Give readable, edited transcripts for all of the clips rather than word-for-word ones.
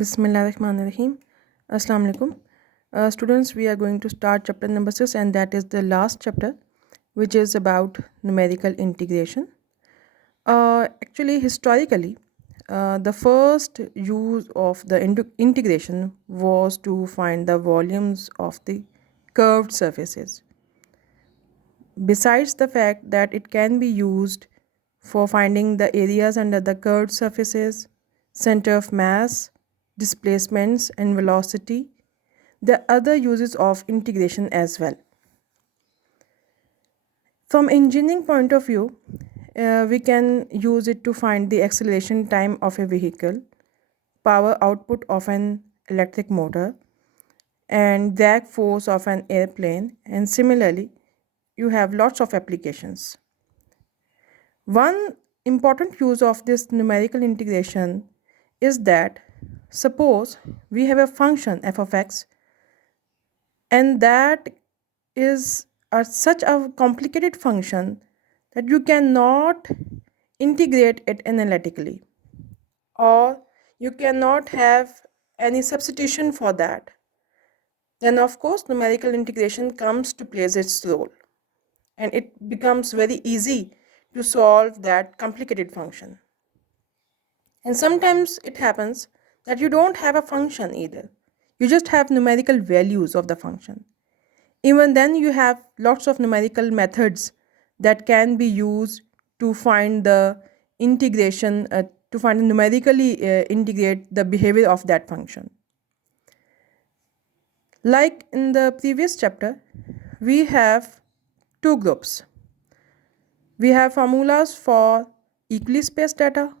Bismillahirrahmanirrahim. Assalamu alaikum. Students, we are going to start chapter number 6, and that is the last chapter, which is about numerical integration. Actually, historically, the first use of the integration was to find the volumes of the curved surfaces. Besides the fact that it can be used for finding the areas under the curved surfaces, center of mass, displacements and velocity, there are other uses of integration as well. From engineering point of view, we can use it to find the acceleration time of a vehicle, power output of an electric motor, and drag force of an airplane, and similarly, you have lots of applications. One important use of this numerical integration is that suppose we have a function f of x, and that is such a complicated function that you cannot integrate it analytically, or you cannot have any substitution for that. Then of course numerical integration comes to play its role, and it becomes very easy to solve that complicated function. And sometimes it happens that you don't have a function either. You just have numerical values of the function. Even then, you have lots of numerical methods that can be used to find the integration, to numerically integrate the behavior of that function. Like in the previous chapter, we have two groups. We have formulas for equally spaced data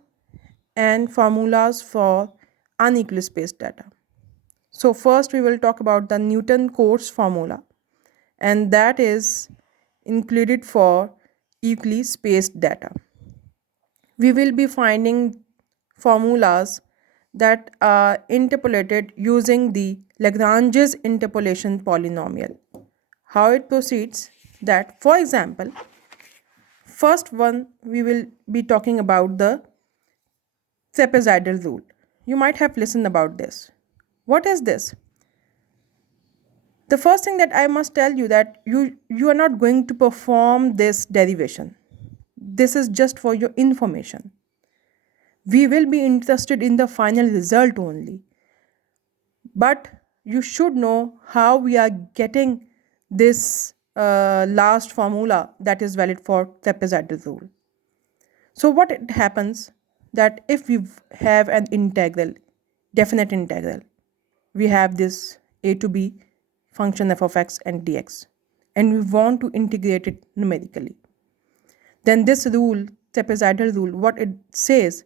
and formulas for unequally spaced data. So first we will talk about the Newton-Cotes formula, and that is included for equally spaced data. We will be finding formulas that are interpolated using the Lagrange's interpolation polynomial. How it proceeds that, for example, first one we will be talking about the Trapzoidal rule. You might have listened about this. What is this? The first thing that I must tell you that you are not going to perform this derivation. This is just for your information. We will be interested in the final result only. But you should know how we are getting this last formula that is valid for Trapzoidal rule. So what it happens that if we have an integral, definite integral, we have this a to b function f of x and dx, and we want to integrate it numerically. Then this rule, Trapzoidal rule, what it says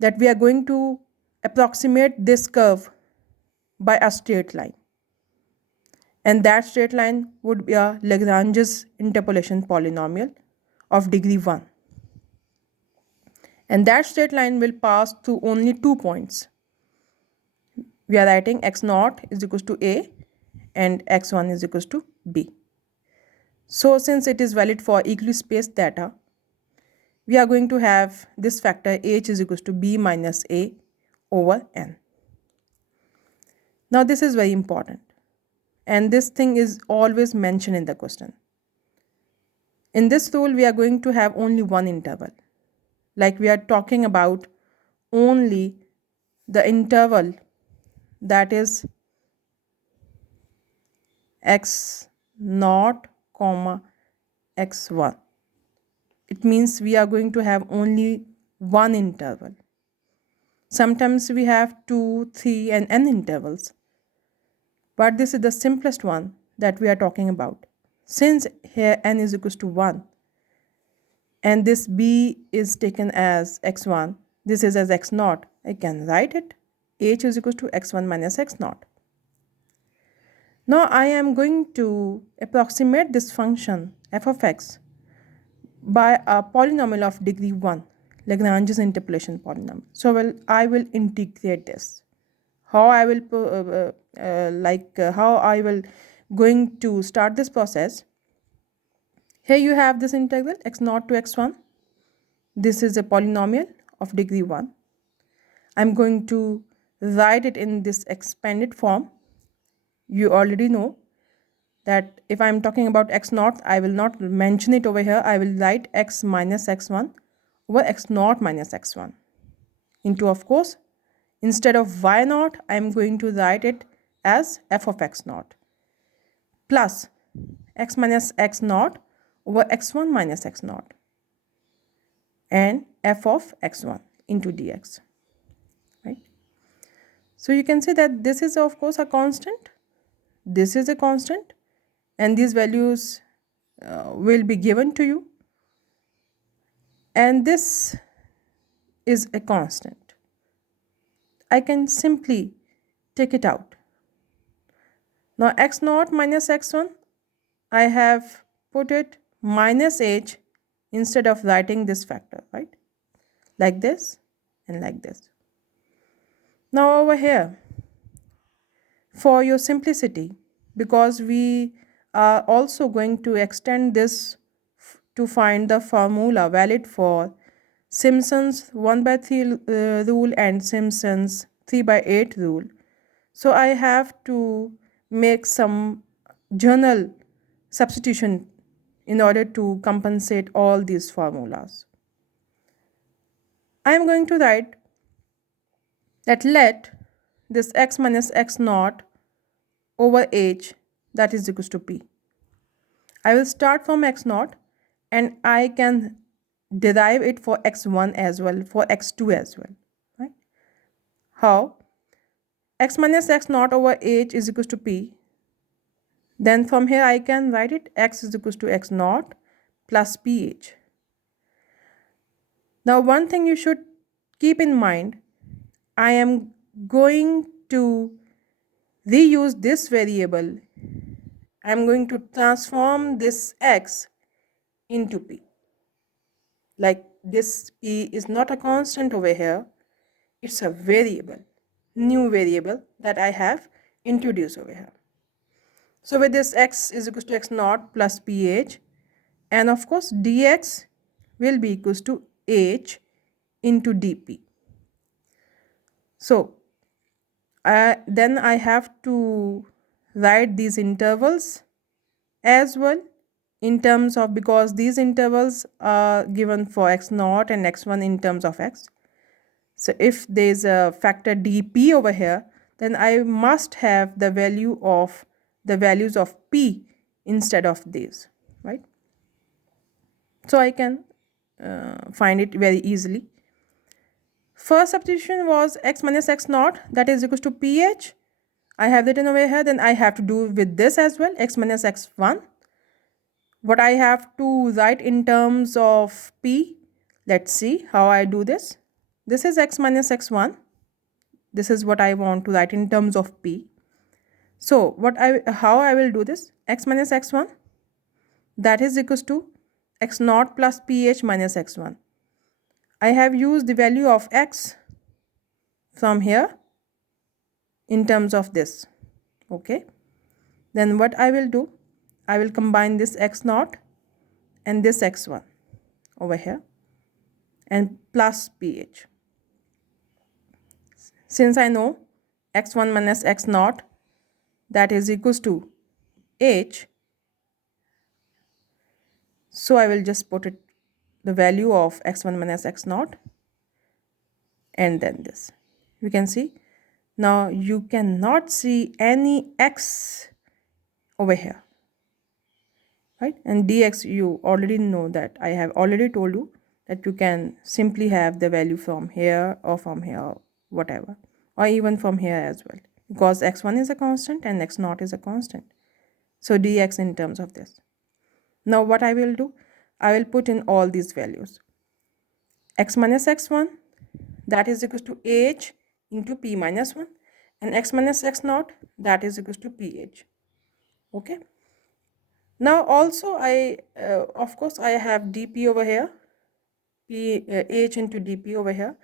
that we are going to approximate this curve by a straight line, and that straight line would be a Lagrange's interpolation polynomial of degree 1. And that straight line will pass through only 2 points. We are writing x0 is equals to a and x1 is equals to b. So since it is valid for equally spaced data, we are going to have this factor h is equals to b minus a over n. Now this is very important, and this thing is always mentioned in the question. In this rule, we are going to have only one interval. Like we are talking about only the interval that is x0, x1. It means we are going to have only one interval. Sometimes we have 2, 3 and n intervals, but this is the simplest one that we are talking about. Since here n is equals to 1 and this b is taken as x1, this is as x0, I can write it h is equals to x1 minus x0. Now I am going to approximate this function f of x by a polynomial of degree 1, Lagrange's interpolation polynomial. So I will integrate this. How I will going to start this process. Here you have this integral x0 to x1. This is a polynomial of degree 1. I'm going to write it in this expanded form. You already know that if I'm talking about x naught, I will not mention it over here. I will write x minus x1 over x naught minus x1 into, of course, instead of y naught, I'm going to write it as f of x naught plus x minus x naught over x1 minus x naught and f of x1 into dx, right? So you can see that this is, of course, a constant. This is a constant, and these values will be given to you, and this is a constant. I can simply take it out. Now x naught minus x1, I have put it minus h instead of writing this factor, right? Like this and like this. Now over here, for your simplicity, because we are also going to extend this to find the formula valid for Simpson's 1/3 rule and Simpson's 3/8 rule. So I have to make some journal substitution in order to compensate all these formulas. I am going to write that let this x minus x naught over h, that is equals to p. I will start from x naught and I can derive it for x1 as well, for x2 as well, right? How? X minus x naught over h is equals to p. Then from here I can write it x is equals to x naught plus ph. Now one thing you should keep in mind, I am going to reuse this variable. I am going to transform this x into p. Like this p is not a constant over here, it's a variable, new variable that I have introduced over here. So with this x is equals to x naught plus ph, and of course dx will be equals to h into dp. So then I have to write these intervals as well in terms of, because these intervals are given for x naught and x1 in terms of x. So if there is a factor dp over here, then I must have the value of the values of p instead of these, right? So I can find it very easily. First substitution was x minus x naught, that is equals to ph. I have written over here, then I have to do with this as well, x minus x1. What I have to write in terms of p, let's see how I do this. This is x minus x1. This is what I want to write in terms of p. So how I will do this, x minus x1, that is equals to x naught plus ph minus x1. I have used the value of x from here in terms of this, okay? Then what I will do, I will combine this x naught and this x1 over here and plus ph. Since I know x1 minus x naught, that is equals to h, so I will just put it the value of x1 minus x naught and then this. You can see now you cannot see any x over here, right? And dx, you already know that I have already told you that you can simply have the value from here or from here, whatever, or even from here as well, because x1 is a constant and x naught is a constant. So dx in terms of this. Now what I will do, I will put in all these values. X minus x1, that is equals to h into p minus 1, and x minus x naught, that is equals to ph. Okay. Now also of course I have dp over here, h into dp over here,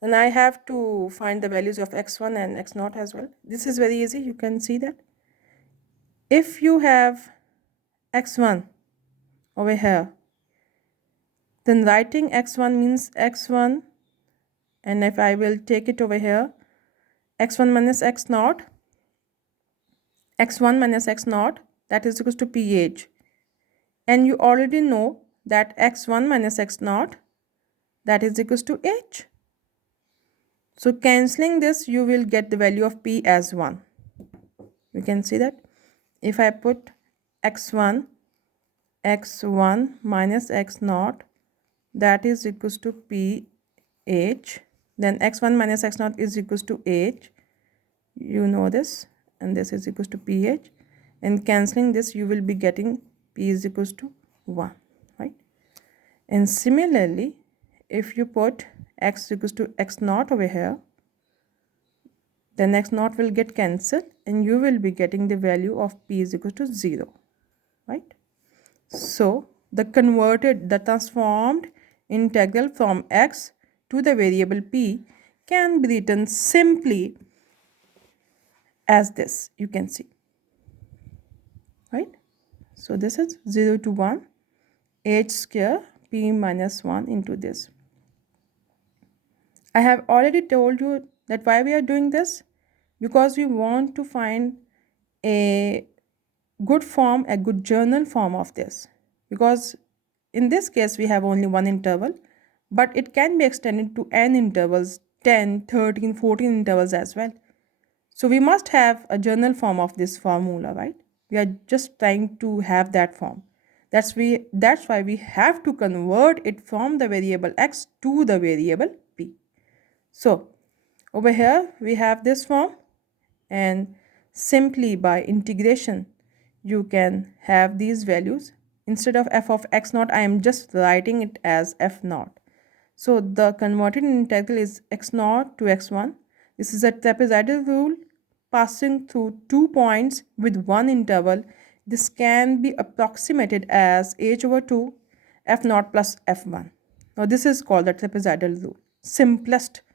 and I have to find the values of x1 and x naught as well. This is very easy. You can see that if you have x1 over here, then writing x1 means x1, and if I will take it over here, x1 minus x naught, x1 minus x naught, that is equals to ph. And you already know that x1 minus x naught, that is equals to h. So cancelling this, you will get the value of p as 1. You can see that if I put x1 minus x naught, that is equals to ph, then x1 minus x naught is equals to h. You know this, and this is equals to ph, and cancelling this, you will be getting p is equals to 1, right? And similarly, if you put x equals to x naught over here, then x naught will get cancelled, and you will be getting the value of p is equals to 0, right? So the transformed integral from x to the variable p can be written simply as this, you can see, right? So this is 0 to 1 h square p minus 1 into this. I have already told you that why we are doing this, because we want to find a good form, a good journal form of this, because in this case we have only one interval, but it can be extended to n intervals, 10, 13, 14 intervals as well. So we must have a journal form of this formula, right? We are just trying to have that form. That's why we have to convert it from the variable x to the variable p. So over here we have this form, and simply by integration you can have these values. Instead of f of x naught, I am just writing it as f naught. So the converted integral is x naught to x1. This is a trapezoidal rule passing through 2 points with one interval. This can be approximated as h over 2 f naught plus f1. Now this is called the trapezoidal rule, simplest